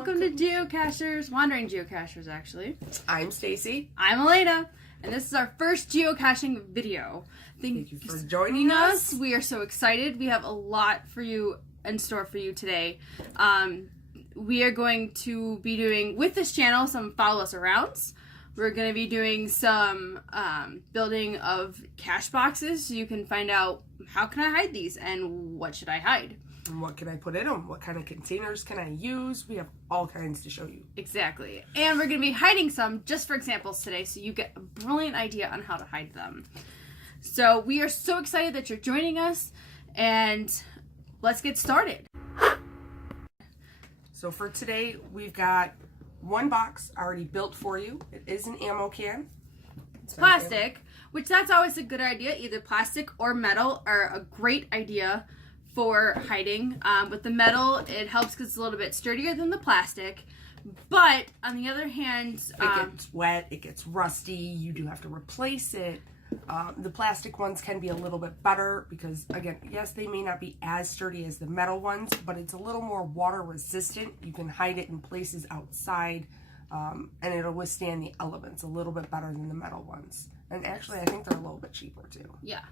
Welcome to Geocachers, Wandering Geocachers actually. I'm Stacy. I'm Elena, and this is our first geocaching video. Thank you for joining us. We are so excited. We have a lot for you in store for you today. We are going to be doing, with this channel, some follow us arounds. We're going to be doing some building of cache boxes so you can find out how can I hide these and what should I hide. And what can I put in them? What kind of containers can I use? We have all kinds to show you. Exactly. And we're going to be hiding some just for examples today so you get a brilliant idea on how to hide them. So we are so excited that you're joining us, and let's get started. So for today, we've got one box already built for you. It is an ammo can. It's plastic, which that's always a good idea. Either plastic or metal are a great idea for hiding. With the metal, it helps because it's a little bit sturdier than the plastic. But on the other hand, it gets wet, it gets rusty, you do have to replace it. The plastic ones can be a little bit better because, again, yes, they may not be as sturdy as the metal ones, but it's a little more water resistant. You can hide it in places outside, and it'll withstand the elements a little bit better than the metal ones. And actually, I think they're a little bit cheaper too. Yeah.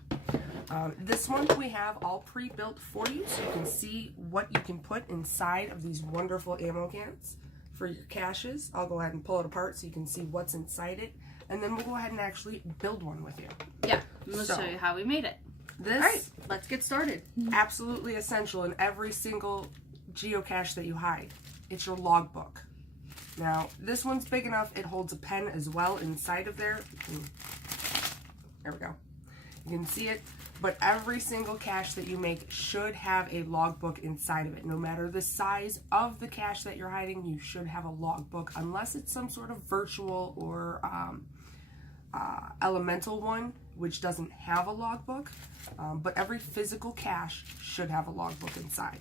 This one we have all pre-built for you, so you can see what you can put inside of these wonderful ammo cans for your caches. I'll go ahead and pull it apart so you can see what's inside it, and then we'll go ahead and actually build one with you. Yeah, we'll show you how we made it. This, all right, let's get started. Absolutely essential in every single geocache that you hide. It's your logbook. Now, this one's big enough, it holds a pen as well inside of there. There we go. You can see it, but every single cache that you make should have a logbook inside of it. No matter the size of the cache that you're hiding, you should have a logbook, unless it's some sort of virtual or elemental one, which doesn't have a logbook. But every physical cache should have a logbook inside.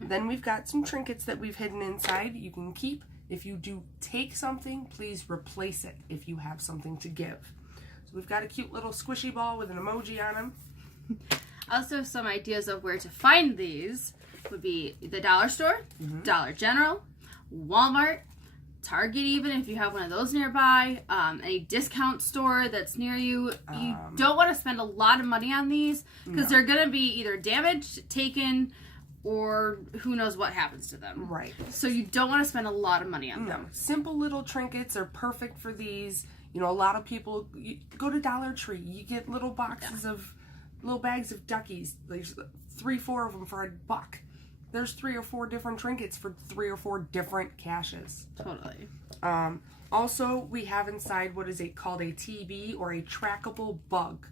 Then we've got some trinkets that we've hidden inside you can keep. If you do take something, please replace it if you have something to give. So we've got a cute little squishy ball with an emoji on him. Also, some ideas of where to find these would be the dollar store, Dollar General, Walmart, Target, even if you have one of those nearby, any discount store that's near you. You don't want to spend a lot of money on these because they're going to be either damaged, taken, or who knows what happens to them. Right. So you don't want to spend a lot of money on them. Simple little trinkets are perfect for these. You know, a lot of people, you go to Dollar Tree, you get little boxes of, little bags of duckies. There's 3-4 of them for $1. There's 3 or 4 different trinkets for 3 or 4 different caches. Totally. Also, we have inside what is called a TB, or a trackable bug.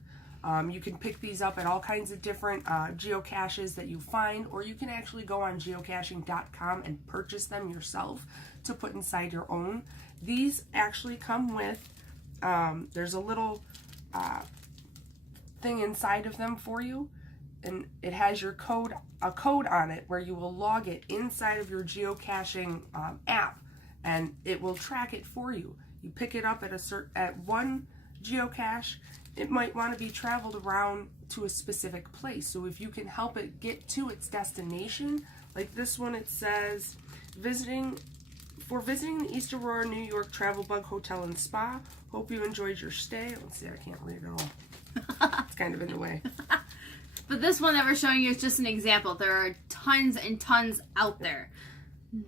You can pick these up at all kinds of different geocaches that you find, or you can actually go on geocaching.com and purchase them yourself to put inside your own. These actually come with, there's a little thing inside of them for you, and it has your code, a code on it where you will log it inside of your geocaching app, and it will track it for you. You pick it up at one geocache. It might want to be traveled around to a specific place. So if you can help it get to its destination, like this one, it says, visiting the East Aurora, New York Travel Bug Hotel and Spa. Hope you enjoyed your stay. Let's see, I can't read it all. It's kind of in the way. But this one that we're showing you is just an example. There are tons and tons out there.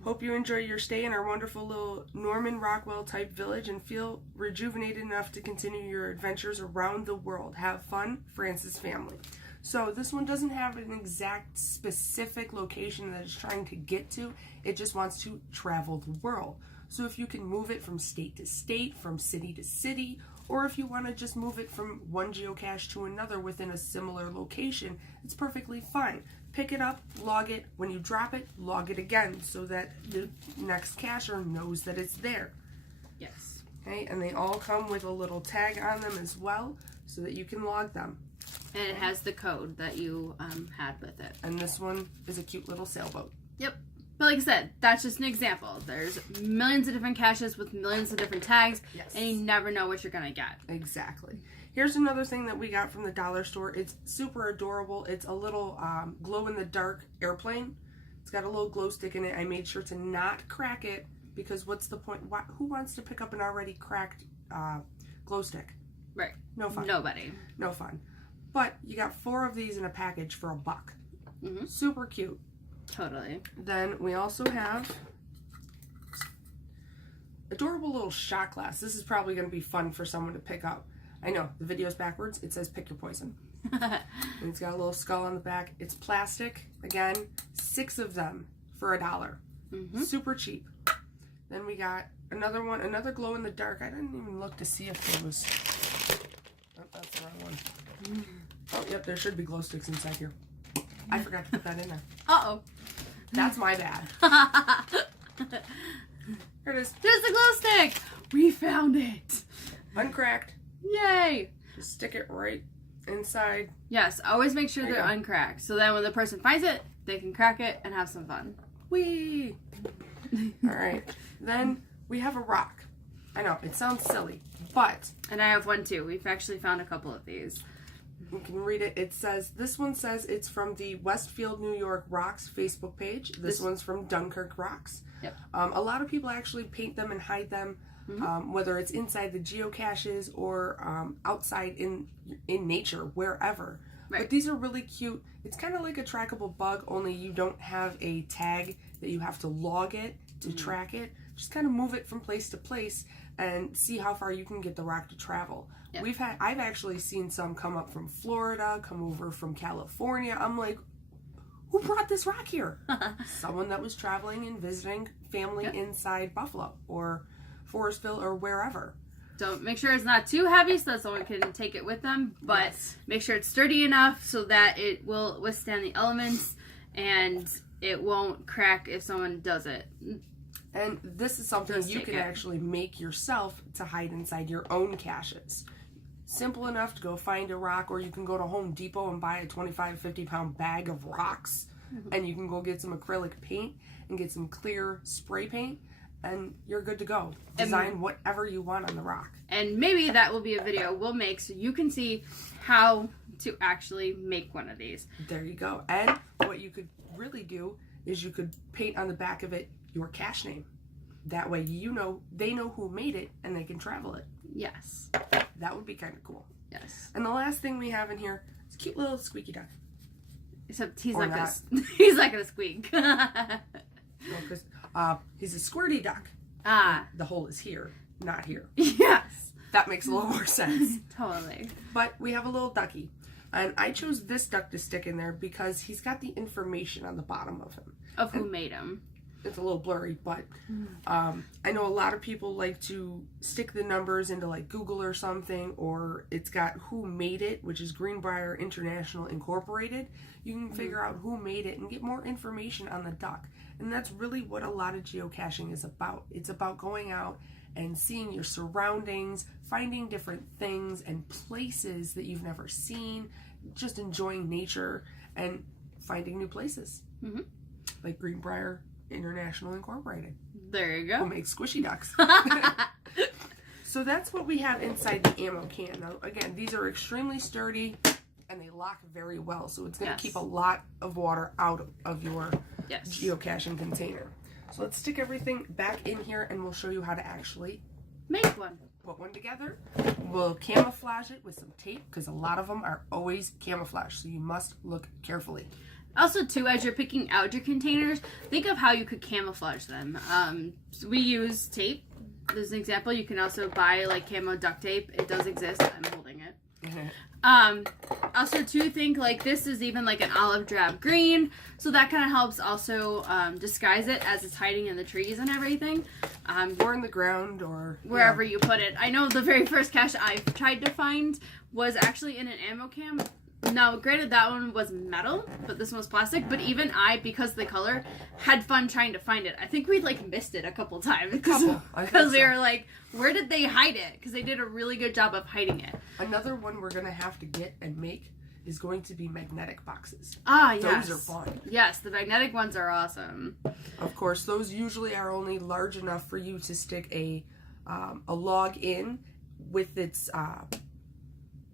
Hope you enjoy your stay in our wonderful little Norman Rockwell type village and feel rejuvenated enough to continue your adventures around the world. Have fun, Francis family. So this one doesn't have an exact specific location that it's trying to get to. It just wants to travel the world. So if you can move it from state to state, from city to city, or if you want to just move it from one geocache to another within a similar location, it's perfectly fine. Pick it up, log it. When you drop it, log it again so that the next cacher knows that it's there. Yes. Okay, and they all come with a little tag on them as well so that you can log them. And it has the code that you had with it. And this one is a cute little sailboat. Yep. But like I said, that's just an example. There's millions of different caches with millions of different tags, and you never know what you're going to get. Exactly. Here's another thing that we got from the dollar store. It's super adorable. It's a little glow-in-the-dark airplane. It's got a little glow stick in it. I made sure to not crack it because what's the point? Who wants to pick up an already cracked glow stick? Right. No fun. Nobody. No fun. But you got 4 of these in a package for $1. Mm-hmm. Super cute. Totally. Then we also have adorable little shot glass. This is probably going to be fun for someone to pick up. I know, the video's backwards. It says pick your poison. And it's got a little skull on the back. It's plastic. Again, 6 of them for $1. Mm-hmm. Super cheap. Then we got another one, another glow in the dark. I didn't even look to see if there was... Oh, that's the wrong one. Oh, yep, there should be glow sticks inside here. I forgot to put that in there. Uh-oh. That's my bad. Here it is. There's the glow stick! We found it! Uncracked. Yay! Just stick it right inside. Yes, always make sure There you they're go. uncracked. So then when the person finds it, they can crack it and have some fun. Whee! Alright. Then we have a rock. I know, it sounds silly, but... And I have one too. We've actually found a couple of these. You can read it. It says, this one says it's from the Westfield, New York Rocks Facebook page. This one's from Dunkirk Rocks. Yep. A lot of people actually paint them and hide them, whether it's inside the geocaches or outside in nature, wherever. Right. But these are really cute. It's kind of like a trackable bug, only you don't have a tag that you have to log it to track it. Just kind of move it from place to place and see how far you can get the rock to travel. Yep. I've actually seen some come up from Florida, come over from California. I'm like, who brought this rock here? Someone that was traveling and visiting family inside Buffalo or Forestville or wherever. So make sure it's not too heavy so that someone can take it with them, but make sure it's sturdy enough so that it will withstand the elements and it won't crack if someone does it. And this is something you can actually make yourself to hide inside your own caches. Simple enough to go find a rock, or you can go to Home Depot and buy a 25, 50-pound bag of rocks, and you can go get some acrylic paint and get some clear spray paint, and you're good to go. Design whatever you want on the rock. And maybe that will be a video we'll make so you can see how to actually make one of these. There you go. And what you could really do is you could paint on the back of it your cache name. That way they know who made it and they can travel it. Yes. That would be kind of cool. Yes. And the last thing we have in here is a cute little squeaky duck. Except he's Or not not. gonna he's not gonna squeak. No, 'cause, he's a squirty duck. Ah. The hole is here, not here. Yes. That makes a little more sense. Totally. But we have a little ducky. And I chose this duck to stick in there because he's got the information on the bottom of him. Of who made him. It's a little blurry, but I know a lot of people like to stick the numbers into like Google or something, or it's got who made it, which is Greenbrier International Incorporated. You can figure out who made it and get more information on the duck. And that's really what a lot of geocaching is about. It's about going out and seeing your surroundings, finding different things and places that you've never seen, just enjoying nature and finding new places. Mm-hmm. Like Greenbrier International Incorporated. There you go. Who makes squishy ducks. So that's what we have inside the ammo can. Now, again, these are extremely sturdy and they lock very well. So it's going to keep a lot of water out of your geocaching container. So let's stick everything back in here and we'll show you how to actually make one. Put one together. We'll camouflage it with some tape because a lot of them are always camouflaged. So you must look carefully. Also, too, as you're picking out your containers, think of how you could camouflage them. So we use tape. As an example, you can also buy like camo duct tape. It does exist. I'm holding it. Also, too, think like this is even like an olive drab green, so that kind of helps also disguise it as it's hiding in the trees and everything. Or in the ground or wherever you put it. I know the very first cache I tried to find was actually in an ammo can. Now, granted, that one was metal, but this one was plastic. But even I, because of the color, had fun trying to find it. I think we like missed it a couple times because we were like, where did they hide it? Because they did a really good job of hiding it. Another one we're gonna have to get and make is going to be magnetic boxes. Yes. Those are fun. Yes, the magnetic ones are awesome. Of course, those usually are only large enough for you to stick a log in with its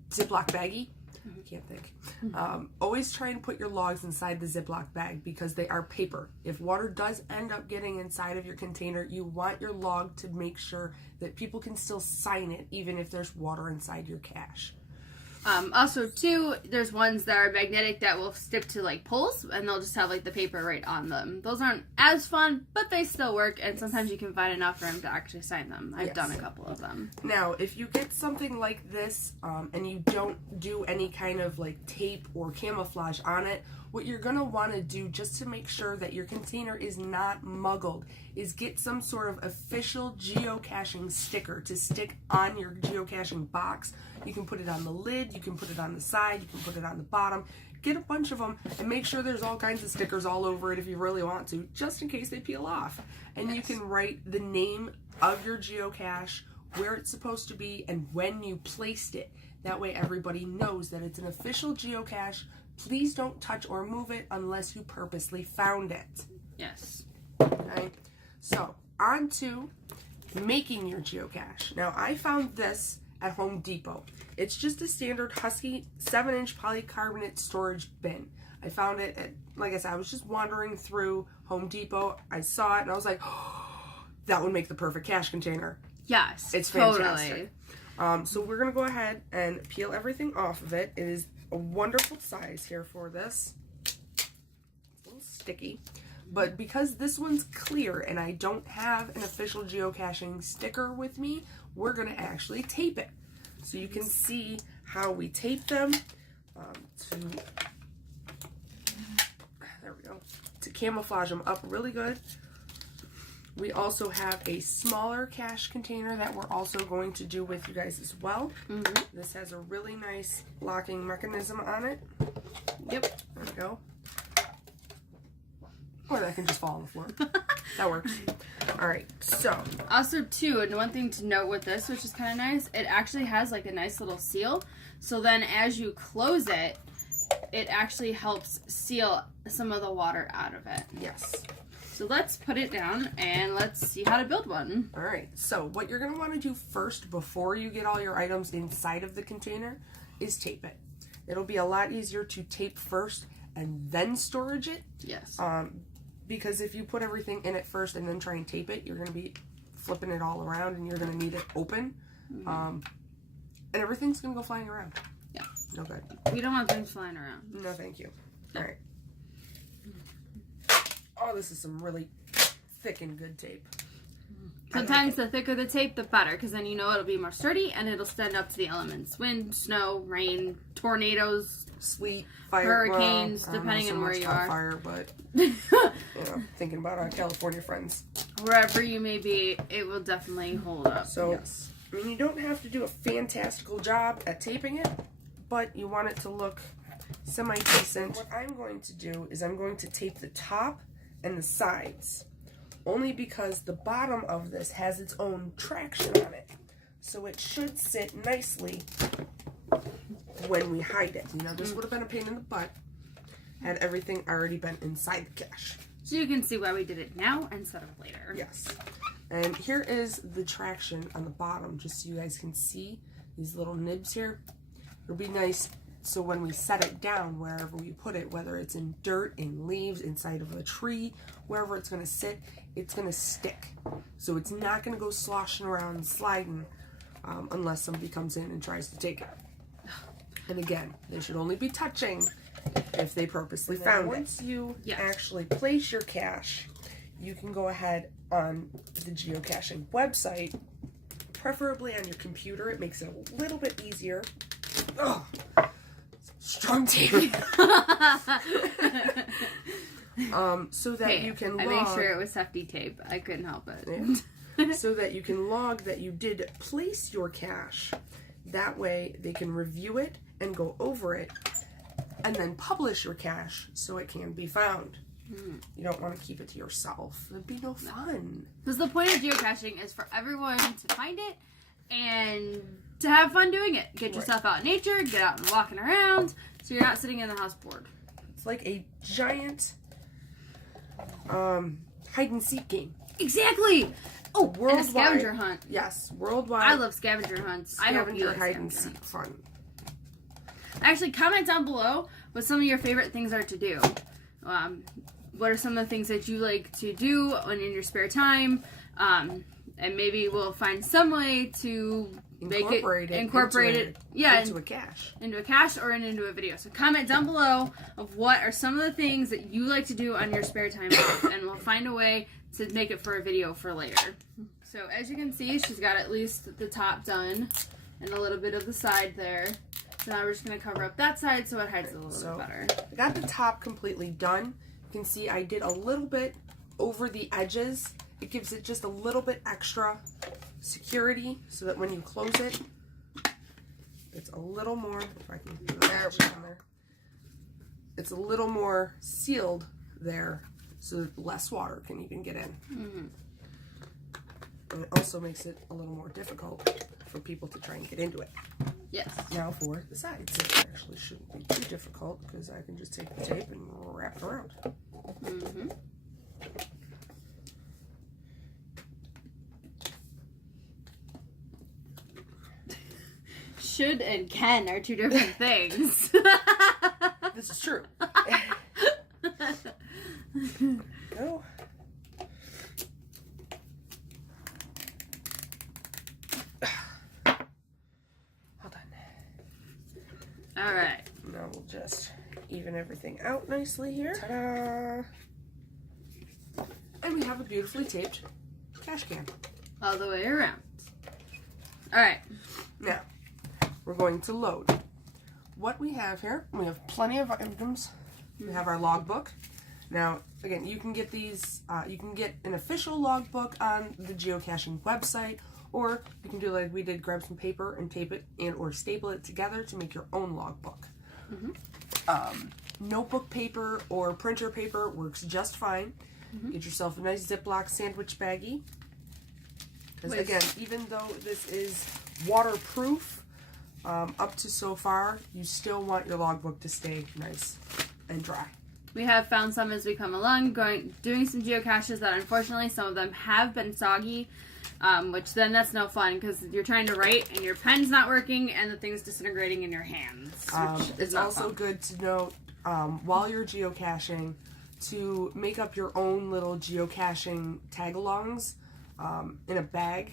Ziploc baggie. Can't think. Always try and put your logs inside the Ziploc bag because they are paper. If water does end up getting inside of your container, you want your log to make sure that people can still sign it even if there's water inside your cache. Also, too, there's ones that are magnetic that will stick to, like, poles, and they'll just have, like, the paper right on them. Those aren't as fun, but they still work, and sometimes you can find enough room to actually sign them. I've done a couple of them. Now, if you get something like this, and you don't do any kind of, like, tape or camouflage on it, what you're going to want to do just to make sure that your container is not muggled is get some sort of official geocaching sticker to stick on your geocaching box. You can put it on the lid, you can put it on the side, you can put it on the bottom. Get a bunch of them and make sure there's all kinds of stickers all over it if you really want to, just in case they peel off. And you can write the name of your geocache, where it's supposed to be, and when you placed it. That way everybody knows that it's an official geocache. Please don't touch or move it unless you purposely found it. Yes. Okay, so on to making your geocache. Now, I found this at Home Depot. It's just a standard Husky 7-inch polycarbonate storage bin. I found it at, like I said, I was just wandering through Home Depot. I saw it and I was like, oh, that would make the perfect cache container. Yes, it's fantastic. So we're going to go ahead and peel everything off of it. It is a wonderful size here for this. It's a little sticky. But because this one's clear and I don't have an official geocaching sticker with me, we're going to actually tape it. So you can see how we tape them to camouflage them up really good. We also have a smaller cache container that we're also going to do with you guys as well. This has a really nice locking mechanism on it. Yep. There we go. Or that can just fall on the floor. That works. Alright, so. Also, too, and one thing to note with this, which is kind of nice, it actually has like a nice little seal. So then as you close it, it actually helps seal some of the water out of it. Yes. So let's put it down and let's see how to build one. Alright, so what you're going to want to do first before you get all your items inside of the container is tape it. It'll be a lot easier to tape first and then storage it. Yes. Because if you put everything in it first and then try and tape it, you're going to be flipping it all around and you're going to need it open. And everything's going to go flying around. Yeah. No good. We don't want things flying around. No, thank you. All right. Oh, this is some really thick and good tape. Sometimes the thicker the tape, the better, because then you know it'll be more sturdy and it'll stand up to the elements. Wind, snow, rain, tornadoes, sleet, fire, hurricanes, depending on where you are. Fire, but thinking about our California friends. Wherever you may be, it will definitely hold up. So, yes. I mean, you don't have to do a fantastical job at taping it, but you want it to look semi-decent. What I'm going to do is I'm going to tape the top and the sides, only because the bottom of this has its own traction on it. So it should sit nicely when we hide it. You know, this would have been a pain in the butt had everything already been inside the cache. So you can see why we did it now instead of later. Yes. And here is the traction on the bottom, just so you guys can see these little nibs here. It'll be nice so when we set it down, wherever we put it, whether it's in dirt, in leaves, inside of a tree, wherever it's going to sit, it's going to stick. So it's not going to go sloshing around and sliding unless somebody comes in and tries to take it. And again, they should only be touching if they purposely found it. Once you actually place your cache, you can go ahead on the geocaching website, preferably on your computer. It makes it a little bit easier. Oh, strong tape. So that you can log. I made sure it was hefty tape. I couldn't help it. Yeah. So that you can log that you did place your cache. That way they can review it and go over it and then publish your cache so it can be found. You don't want to keep it to yourself. It'd be no fun. Because the point of geocaching is for everyone to find it and to have fun doing it. Get yourself out in nature, get out and walking around, so you're not sitting in the house bored. It's like a giant hide and seek game. Exactly. Oh, worldwide, and a scavenger hunt. Yes, worldwide. I love scavenger hunts. I hope you like hide and seek fun. Actually, comment down below what some of your favorite things are to do. What are some of the things that you like to do in your spare time? And maybe we'll find some way to incorporate it into a cache. Into a cache or into a video. So comment down below of what are some of the things that you like to do on your spare time off, and we'll find a way to make it for a video for later. So as you can see, she's got at least the top done and a little bit of the side there. So now we're just going to cover up that side so it hides it a little bit better. I got the top completely done. You can see I did a little bit over the edges. It gives it just a little bit extra security so that when you close it, it's a little more, if I can do that there. It's a little more sealed there so that less water can even get in. Mm-hmm. And it also makes it a little more difficult for people to try and get into it. Yes. Now for the sides. It actually shouldn't be too difficult because I can just take the tape and wrap it around. Mm-hmm. Should and can are two different things. This is true. No. Hold on. All right. Now we'll just even everything out nicely here. Ta-da! And we have a beautifully taped cache can. All the way around. All right. Now, we're going to load. What we have here, we have plenty of items. We have our logbook. Now, again, you can get these, you can get an official logbook on the geocaching website, or you can do like we did, grab some paper and tape it and or staple it together to make your own logbook. Mm-hmm. Notebook paper or printer paper works just fine. Mm-hmm. Get yourself a nice Ziploc sandwich baggie. Because again, even though this is waterproof, up to so far, you still want your logbook to stay nice and dry. We have found some as we come along, doing some geocaches that unfortunately some of them have been soggy, which then that's no fun because you're trying to write and your pen's not working and the thing's disintegrating in your hands. It's also good to note while you're geocaching to make up your own little geocaching tag-alongs in a bag,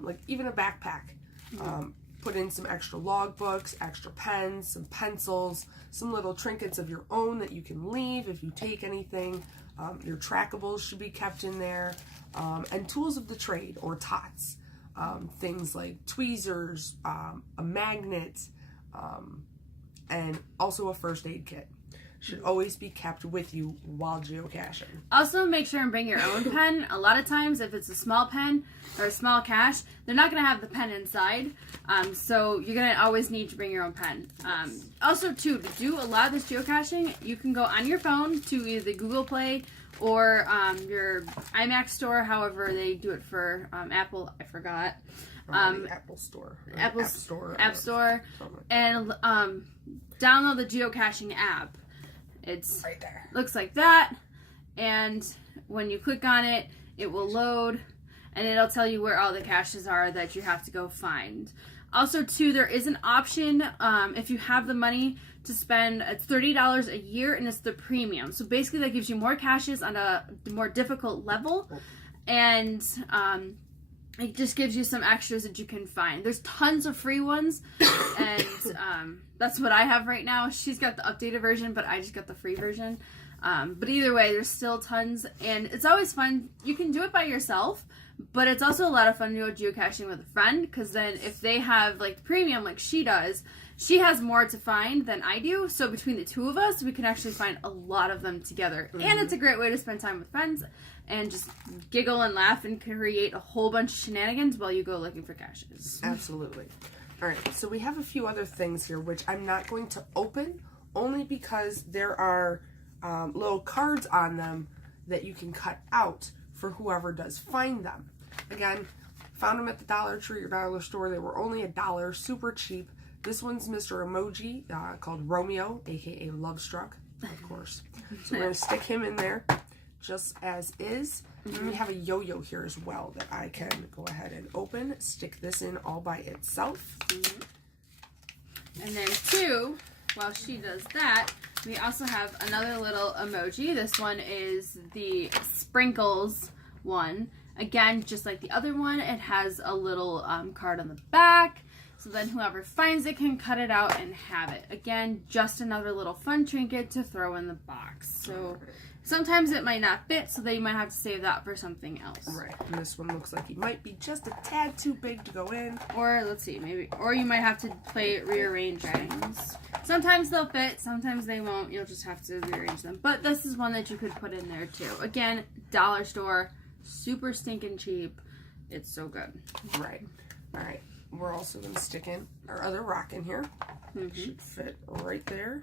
like even a backpack. Put in some extra logbooks, extra pens, some pencils, some little trinkets of your own that you can leave if you take anything. Your trackables should be kept in there. And tools of the trade or tots. Things like tweezers, a magnet, and also a first aid kit. Should always be kept with you while geocaching. Also, make sure and bring your own pen. A lot of times, if it's a small pen or a small cache, they're not going to have the pen inside. So you're going to always need to bring your own pen. Also, too, to do a lot of this geocaching, you can go on your phone to either Google Play or your iMac store, however they do it for Apple. I forgot. Apple Store. App Store. Like and download the geocaching app. It's right there. Looks like that, and when you click on it, it will load, and it'll tell you where all the caches are that you have to go find. Also, too, there is an option if you have the money to spend. It's $30 a year, and it's the premium. So basically, that gives you more caches on a more difficult level, and it just gives you some extras that you can find. There's tons of free ones, and that's what I have right now. She's got the updated version, but I just got the free version. But either way, there's still tons, and it's always fun. You can do it by yourself, but it's also a lot of fun to go geocaching with a friend, because then if they have like the premium like she does, she has more to find than I do. So between the two of us, we can actually find a lot of them together. Mm-hmm. And it's a great way to spend time with friends and just giggle and laugh and create a whole bunch of shenanigans while you go looking for caches. Absolutely. All right, so we have a few other things here which I'm not going to open, only because there are little cards on them that you can cut out for whoever does find them. Again, found them at the Dollar Tree or Dollar Store. They were only $1, super cheap. This one's Mr. Emoji, called Romeo, aka Lovestruck, of course. So we're going to stick him in there just as is. And we have a yo-yo here as well that I can go ahead and open, stick this in all by itself. And then two, while she does that, we also have another little emoji. This one is the sprinkles one. Again, just like the other one, it has a little card on the back. So then whoever finds it can cut it out and have it. Again, just another little fun trinket to throw in the box. So sometimes it might not fit, so then you might have to save that for something else. Right. And this one looks like it might be just a tad too big to go in. Or let's see, maybe, or you might have to play rearrangements. Sometimes they'll fit, sometimes they won't. You'll just have to rearrange them. But this is one that you could put in there too. Again, dollar store, super stinking cheap. It's so good. Right. All right. We're also going to stick in our other rock in here. Should fit right there.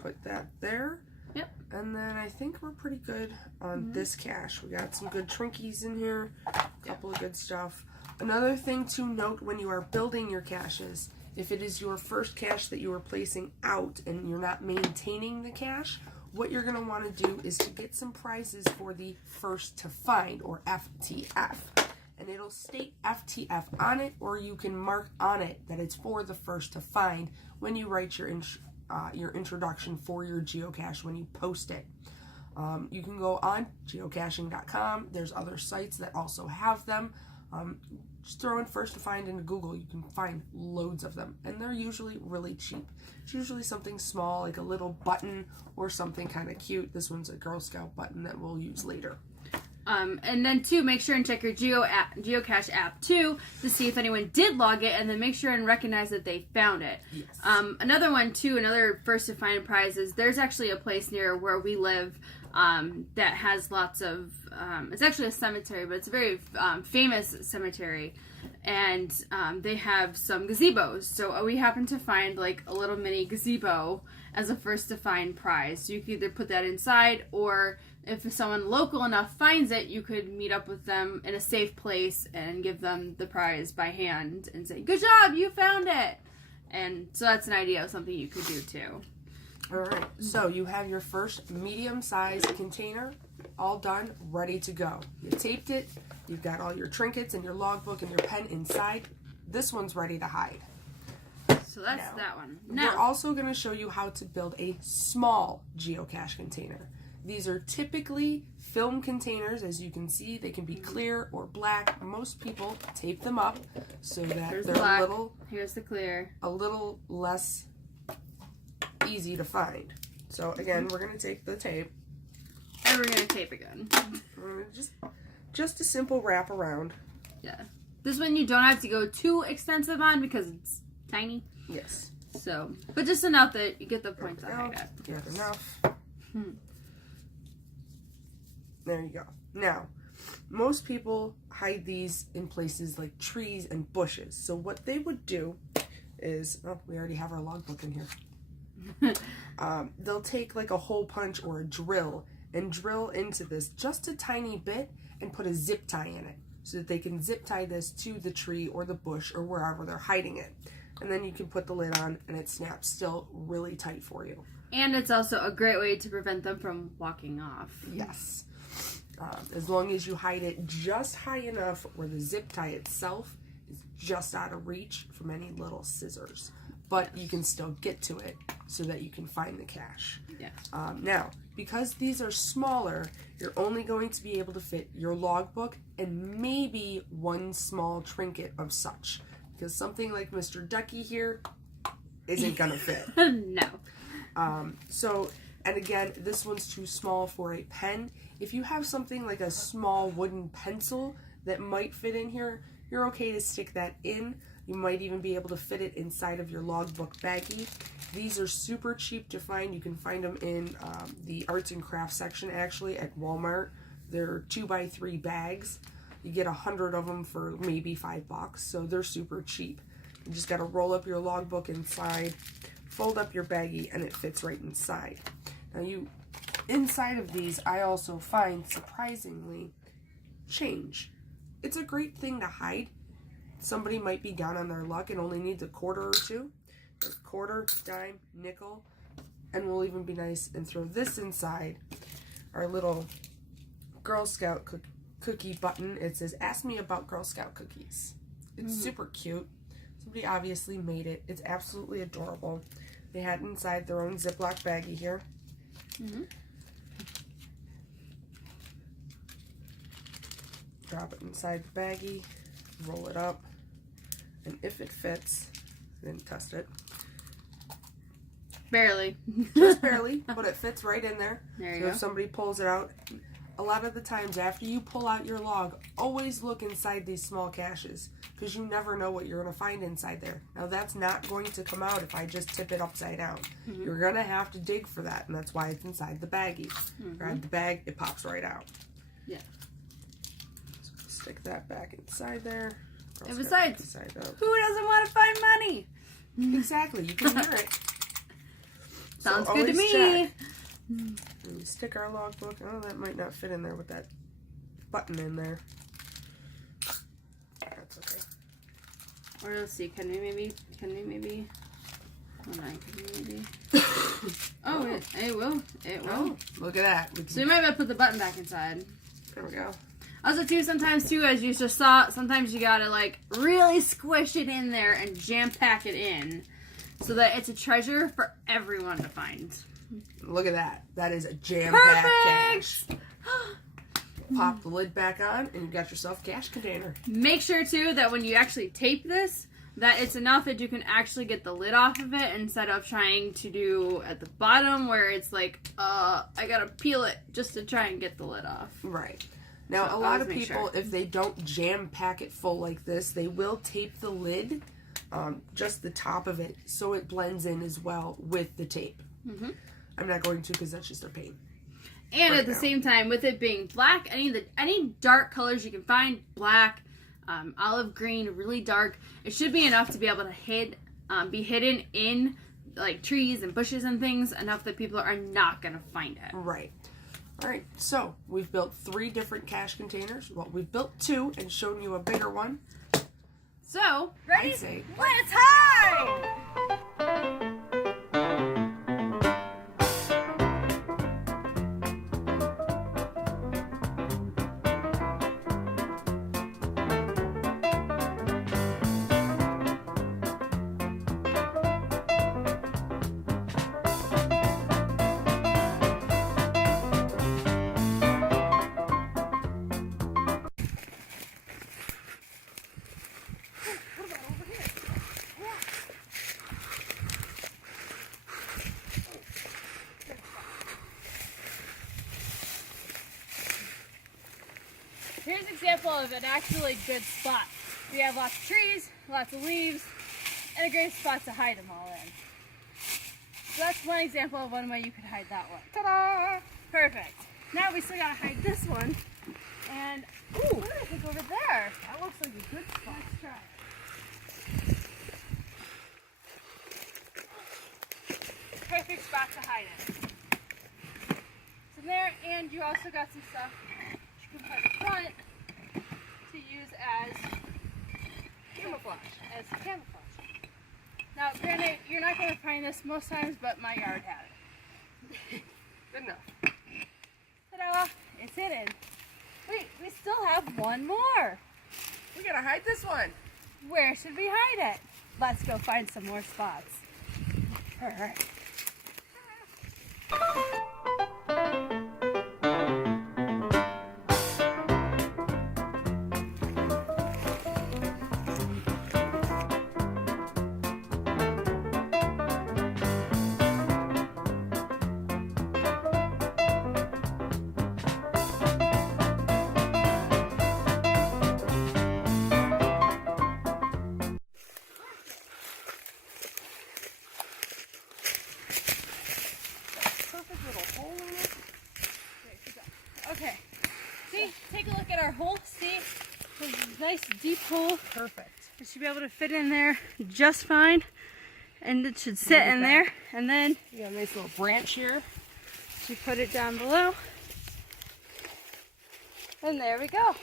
Put that there. Yep. And then I think we're pretty good on this cache. We got some good trinkies in here. A couple of good stuff. Another thing to note when you are building your caches, if it is your first cache that you are placing out and you're not maintaining the cache, what you're going to want to do is to get some prizes for the first to find, or FTF. And it'll state FTF on it, or you can mark on it that it's for the first to find when you write your introduction for your geocache when you post it. You can go on geocaching.com. There's other sites that also have them. Just throw in first to find into Google. You can find loads of them, and they're usually really cheap. It's usually something small, like a little button or something kind of cute. This one's a Girl Scout button that we'll use later. And then too, make sure and check your Geocache app too to see if anyone did log it, and then make sure and recognize that they found it. Yes. Another one too, another first to find prize is there's actually a place near where we live that has lots of, it's actually a cemetery, but it's a very famous cemetery, and they have some gazebos. So we happen to find like a little mini gazebo as a first to find prize. So you can either put that inside, or if someone local enough finds it, you could meet up with them in a safe place and give them the prize by hand and say, "Good job, you found it." And so that's an idea of something you could do too. All right, so you have your first medium-sized container all done, ready to go. You taped it, you've got all your trinkets and your logbook and your pen inside. This one's ready to hide. So that's that one. We're also going to show you how to build a small geocache container. These are typically film containers. As you can see, they can be clear or black. Most people tape them up so that Here's they're black. a Clear. a little less easy to find. So again, we're going to take the tape. And we're going to tape again. Just a simple wrap around. Yeah. This one you don't have to go too extensive on because it's tiny. Yes. So, but just enough that you get the point to hide it. Good enough. There you go. Now, most people hide these in places like trees and bushes. So what they would do is, oh, we already have our logbook in here. They'll take like a hole punch or a drill and drill into this just a tiny bit and put a zip tie in it so that they can zip tie this to the tree or the bush or wherever they're hiding it. And then you can put the lid on and it snaps still really tight for you. And it's also a great way to prevent them from walking off. Yes. As long as you hide it just high enough where the zip tie itself is just out of reach from any little scissors. But you can still get to it so that you can find the cache. Yeah. Now, because these are smaller, you're only going to be able to fit your logbook and maybe one small trinket of such. Because something like Mr. Ducky here isn't going to fit. No. And again, this one's too small for a pen. If you have something like a small wooden pencil that might fit in here, you're okay to stick that in. You might even be able to fit it inside of your logbook baggie. These are super cheap to find. You can find them in the arts and crafts section actually at Walmart. They're 2x3 bags. You get 100 of them for maybe $5, so they're super cheap. You just got to roll up your logbook inside, fold up your baggie, and it fits right inside. Now inside of these, I also find, surprisingly, change. It's a great thing to hide. Somebody might be down on their luck and only needs a quarter or two. A quarter, dime, nickel, and we'll even be nice and throw this inside our little Girl Scout cookie button. It says, "Ask me about Girl Scout cookies." It's super cute. Somebody obviously made it. It's absolutely adorable. They had inside their own Ziploc baggie here. Drop it inside the baggie, roll it up, and if it fits, then test it. Barely. Just barely, but it fits right in there. There you so go. If somebody pulls it out, a lot of the times after you pull out your log, always look inside these small caches, because you never know what you're going to find inside there. Now that's not going to come out if I just tip it upside down. You're going to have to dig for that, and that's why it's inside the baggie. Grab the bag, it pops right out. Yeah. So stick that back inside there. And besides, who doesn't want to find money? Exactly, you can hear it. Sounds So good to me. check. And we stick our logbook. Oh, that might not fit in there with that button in there. That's okay. Or let's see, can we maybe, hold on, can we maybe, oh, it will. Oh, look at that. So you might have to put the button back inside. There we go. Also, too, sometimes, too, as you just saw, sometimes you gotta, like, really squish it in there and jam-pack it in so that it's a treasure for everyone to find. Look at that. That is a jam-packed cache. Pop the lid back on, and you've got yourself a cache container. Make sure, too, that when you actually tape this, that it's enough that you can actually get the lid off of it instead of trying to do at the bottom where it's like, I gotta peel it just to try and get the lid off. Right. Now, So a lot of always make people, sure. if they don't jam-pack it full like this, they will tape the lid, just the top of it, so it blends in as well with the tape. I'm not going to because that's just a pain. And Right at the now. same time, with it being black, any dark colors you can find, black, olive green, really dark, it should be enough to be able to be hidden in like trees and bushes and things, enough that people are not going to find it. Right. All right, so we've built 3 different cache containers. Well, we've built 2 and shown you a bigger one. So, ready? I'd say, Let's hide! Here's an example of an actually good spot. We have lots of trees, lots of leaves, and a great spot to hide them all in. So that's one example of one way you could hide that one. Ta-da! Perfect. Now we still gotta hide this one. And, ooh, what do I think over there? That looks like a good spot. Let's try it. Perfect spot to hide it. So there, and you also got some stuff you can put in front to use as camouflage. Now, granted, you're not going to find this most times, but my yard had it. good enough. Ta-da! It's hidden. Wait, we still have one more. We gotta hide this one. Where should we hide it? Let's go find some more spots. All right. Perfect little hole in it. Okay. See, take a look at our hole. See, there's a nice deep hole. Perfect. It should be able to fit in there just fine. And it should sit in there. And then You got a nice little branch here. you put it down below. And there we go.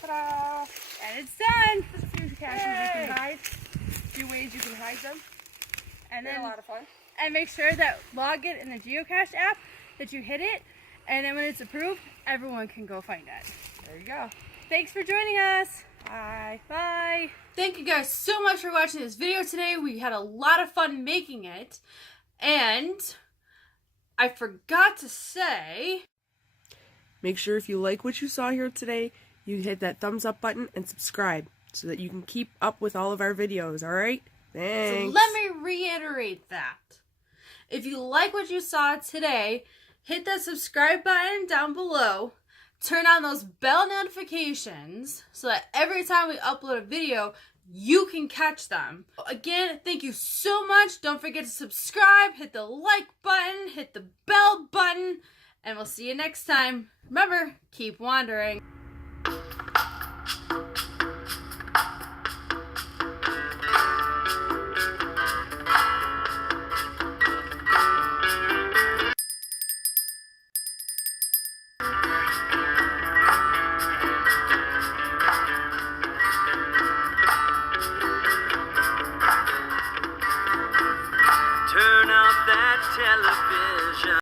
Ta-da! And it's done. There's a few caches you can hide. A few ways you can hide them. And They're then a lot of fun. and make sure that log it in the Geocache app that you hit it. And then when it's approved, everyone can go find it. There you go. Thanks for joining us. Bye. Bye. Thank you guys so much for watching this video today. We had a lot of fun making it. And I forgot to say, make sure if you like what you saw here today, you hit that thumbs up button and subscribe so that you can keep up with all of our videos, alright? Thanks. so let me reiterate that. If you like what you saw today, hit that subscribe button down below. Turn on those bell notifications so that every time we upload a video, you can catch them. Again, thank you so much. Don't forget to subscribe, hit the like button, hit the bell button, and we'll see you next time. Remember, keep wandering. Turn off that television.